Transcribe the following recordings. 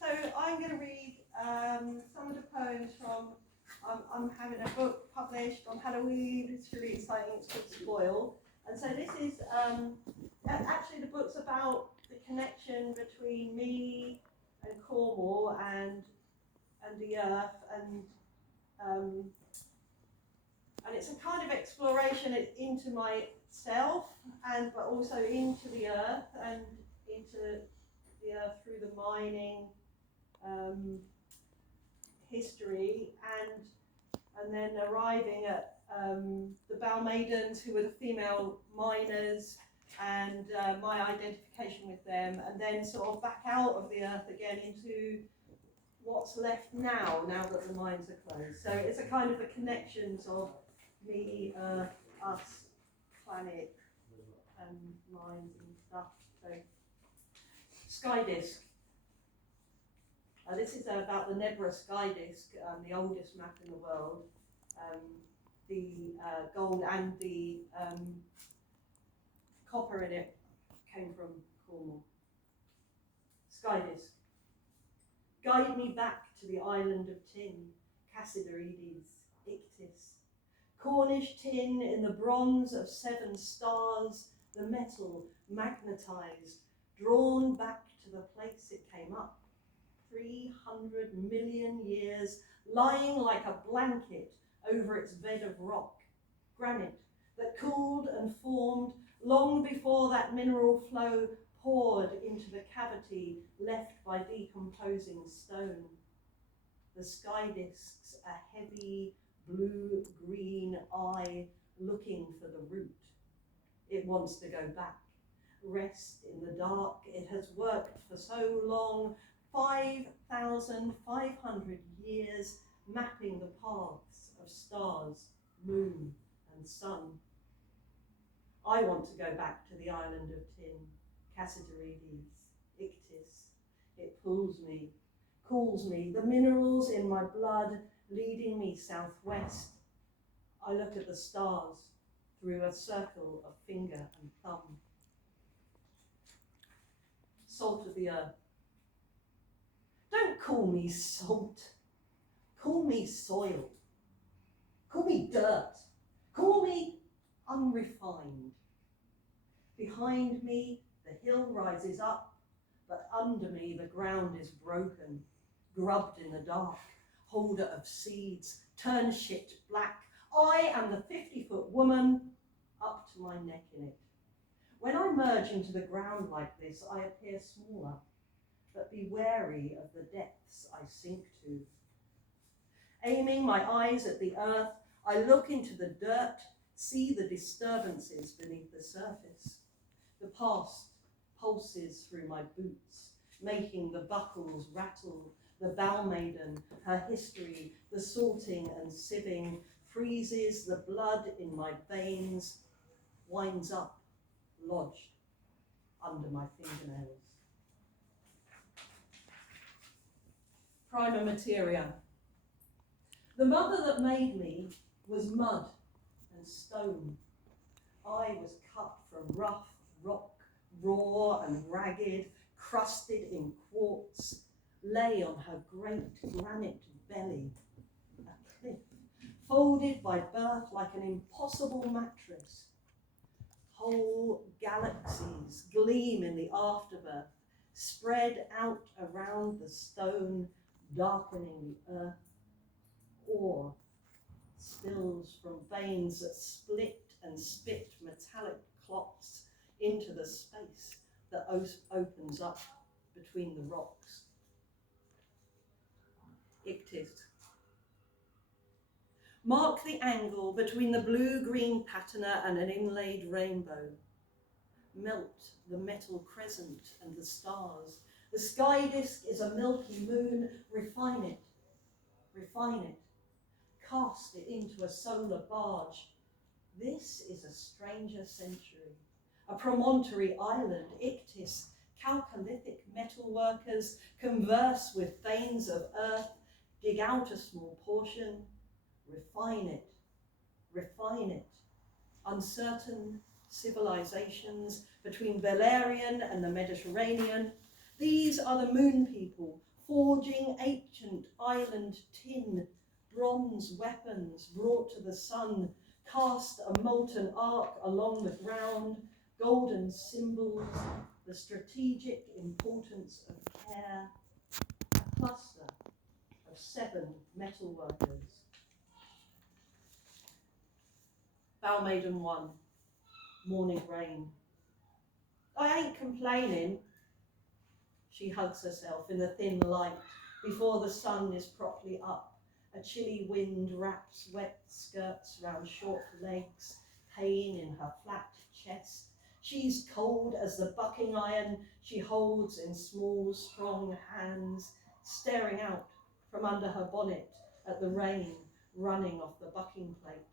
So I'm going to read some of the poems from. I'm having a book published on Halloween. It's really exciting. It's called Spoil. And so this is actually the book's about the connection between me and Cornwall and the earth and it's a kind of exploration into myself but also into the earth and into the earth through the mining history and then arriving at the Balmaidens, who were the female miners, and my identification with them, and then sort of back out of the earth again into what's left now that the mines are closed. So it's a kind of the connections of me, earth, us, planet, and mines and stuff. So sky disk. This is about the Nebra sky disk, the oldest map in the world. The gold and the copper in it came from Cornwall. Sky disk. Guide me back to the island of tin, Cassiderides, Ictis. Cornish tin in the bronze of 7 stars, the metal magnetized, drawn back to the place it came up. 300 million years, lying like a blanket over its bed of rock, granite that cooled and formed long before that mineral flow poured into the cavity left by decomposing stone. The sky disk's a heavy blue-green eye looking for the root. It wants to go back, rest in the dark. It has worked for so long, 5,500 years, mapping the paths of stars, moon, and sun. I want to go back to the island of tin, Cassiderides, Ictis. It pulls me, calls me, the minerals in my blood leading me southwest. I look at the stars through a circle of finger and thumb. Salt of the earth. Don't call me salt. Call me soil. Call me dirt. Call me unrefined. Behind me, the hill rises up, but under me, the ground is broken, grubbed in the dark, holder of seeds, turn shit black. I am the 50-foot woman up to my neck in it. When I merge into the ground like this, I appear smaller, but be wary of the depths I sink to. Aiming my eyes at the earth, I look into the dirt, see the disturbances beneath the surface. The past pulses through my boots, making the buckles rattle. The Balmaiden, her history, the sorting and sieving, freezes the blood in my veins, winds up, lodged under my fingernails. Prima materia. The mother that made me was mud and stone. I was cut from rough rock, raw and ragged, crusted in quartz, lay on her great granite belly, a cliff, folded by birth like an impossible mattress. Whole galaxies gleam in the afterbirth, spread out around the stone, darkening the earth. Ore spills from veins that split and spit metallic clots into the space that opens up between the rocks. Ictis. Mark the angle between the blue-green patina and an inlaid rainbow. Melt the metal crescent and the stars. The sky disk is a milky moon. Refine it. Refine it. Cast it into a solar barge. This is a stranger century. A promontory island, Ictis. Chalcolithic metalworkers converse with veins of earth, dig out a small portion, refine it, refine it. Uncertain civilizations between Valerian and the Mediterranean, These are the moon people, forging ancient island tin, bronze weapons brought to the sun, cast a molten arc along the ground, golden symbols, the strategic importance of care, a cluster of 7 metal workers. Bow Maiden 1, morning rain. I ain't complaining. She hugs herself in the thin light before the sun is properly up. A chilly wind wraps wet skirts round short legs, pain in her flat chest. She's cold as the bucking iron she holds in small, strong hands, staring out from under her bonnet at the rain running off the bucking plate,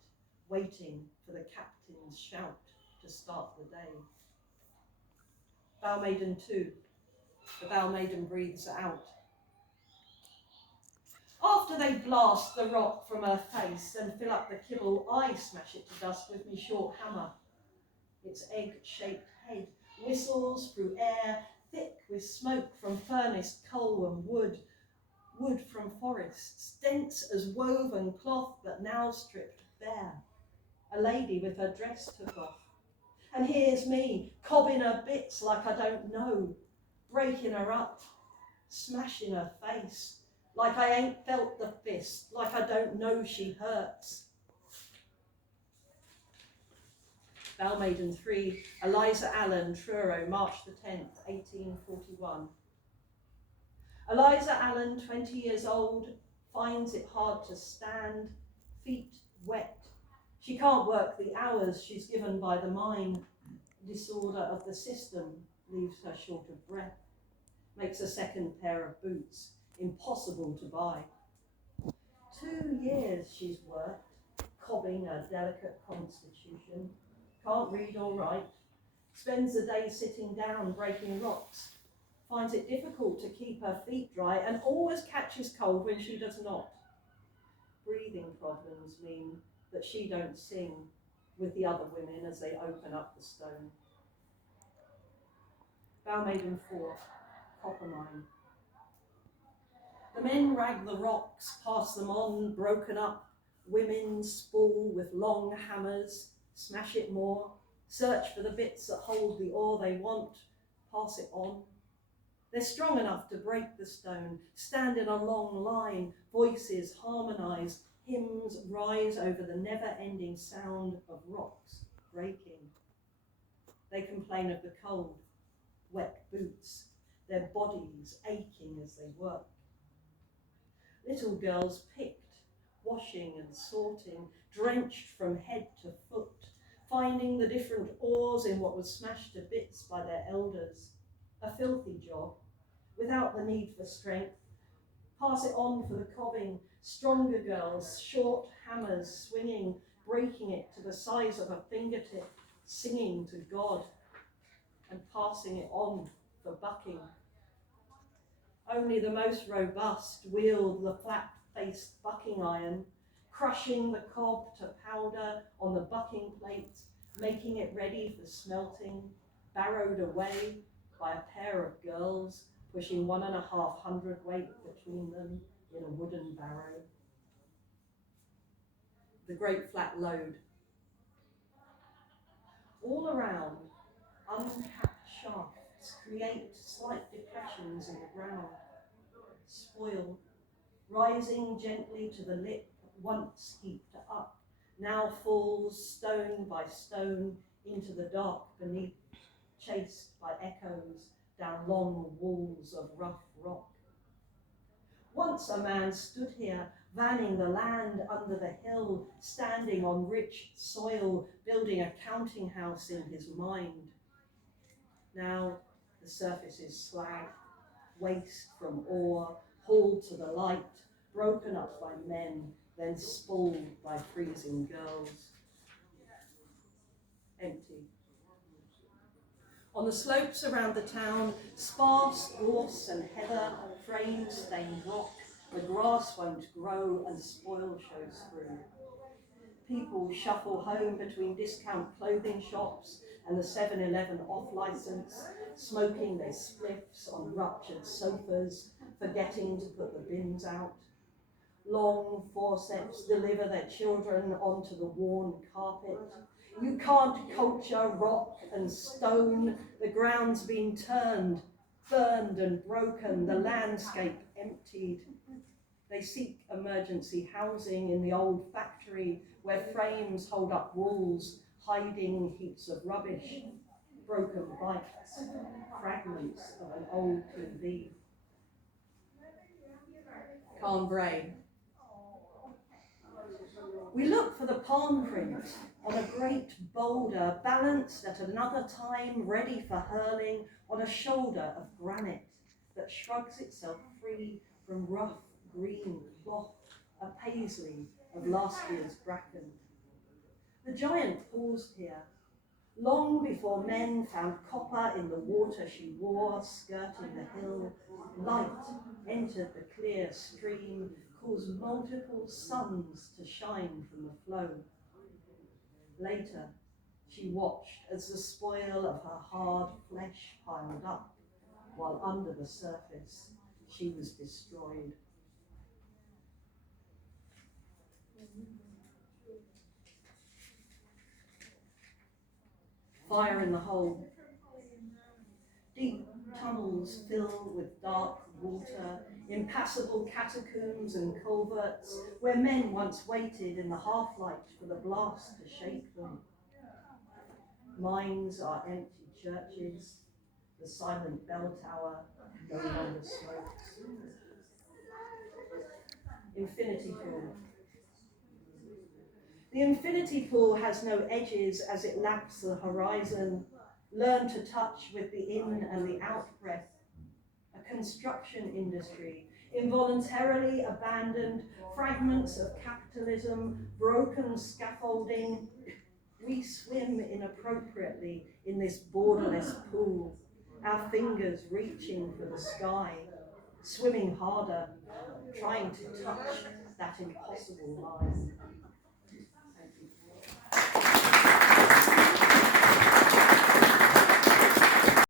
waiting for the captain's shout to start the day. Bow Maiden 2. The Bow Maiden breathes out. After they blast the rock from her face and fill up the kibble, I smash it to dust with me short hammer. Its egg-shaped head whistles through air, thick with smoke from furnace, coal and wood from forests, dense as woven cloth but now stripped bare. A lady with her dress took off. And here's me, cobbing her bits like I don't know, breaking her up, smashing her face, like I ain't felt the fist, like I don't know she hurts. Bow Maiden 3, Eliza Allen, Truro, March the 10th, 1841. Eliza Allen, 20 years old, finds it hard to stand, feet wet. She can't work the hours she's given by the mine. Disorder of the system leaves her short of breath. Makes a second pair of boots impossible to buy. 2 years she's worked, cobbing a delicate constitution. Can't read or write. Spends the day sitting down, breaking rocks. Finds it difficult to keep her feet dry and always catches cold when she does not. Breathing problems mean that she don't sing with the other women as they open up the stone. Bow Maiden 4, copper mine. The men rag the rocks, pass them on, broken up. Women spool with long hammers, smash it more, search for the bits that hold the ore they want, pass it on. They're strong enough to break the stone, stand in a long line, voices harmonise, hymns rise over the never-ending sound of rocks breaking. They complain of the cold, wet boots, their bodies aching as they work. Little girls picked, washing and sorting, drenched from head to foot, finding the different ores in what was smashed to bits by their elders. A filthy job, without the need for strength. Pass it on for the cobbing, stronger girls, short hammers swinging, breaking it to the size of a fingertip, singing to God, and passing it on for bucking. Only the most robust wield the flat-faced bucking iron, crushing the cob to powder on the bucking plate, making it ready for smelting, barrowed away by a pair of girls, pushing 1.5 hundredweight between them in a wooden barrow. The great flat load. All around, uncapped shafts create slight depressions in the ground. Spoil, rising gently to the lip, once heaped up, now falls stone by stone into the dark beneath, chased by echoes down long walls of rough rock. Once a man stood here, vanning the land under the hill, standing on rich soil, building a counting house in his mind. Now the surface is slag, waste from ore, hauled to the light, broken up by men, then spoiled by freezing girls. Empty. On the slopes around the town, sparse gorse and heather, frame-stained rock, the grass won't grow and spoil shows through. People shuffle home between discount clothing shops and the 7-Eleven off-license, smoking their spliffs on ruptured sofas, forgetting to put the bins out. Long forceps deliver their children onto the worn carpet. You can't culture rock and stone. The ground's been turned, burned and broken, the landscape emptied. They seek emergency housing in the old factory where frames hold up walls, hiding heaps of rubbish, broken bikes, fragments of an old TV. Cornwall. We look for the palm print on a great boulder, balanced at another time, ready for hurling on a shoulder of granite that shrugs itself free from rough green cloth, a paisley of last year's bracken. The giant paused here, long before men found copper in the water she wore, skirting the hill. Light entered the clear stream, caused multiple suns to shine from the flow. Later, she watched as the spoil of her hard flesh piled up, while under the surface she was destroyed. Fire in the hole. Deep tunnels filled with dark water, impassable catacombs and culverts, where men once waited in the half-light for the blast to shake them. Mines are empty churches, the silent bell tower no longer smokes. Infinity pool. The infinity pool has no edges as it laps the horizon. Learn to touch with the in and the out breath. A construction industry, involuntarily abandoned, fragments of capitalism, broken scaffolding. We swim inappropriately in this borderless pool, our fingers reaching for the sky, swimming harder, trying to touch that impossible line.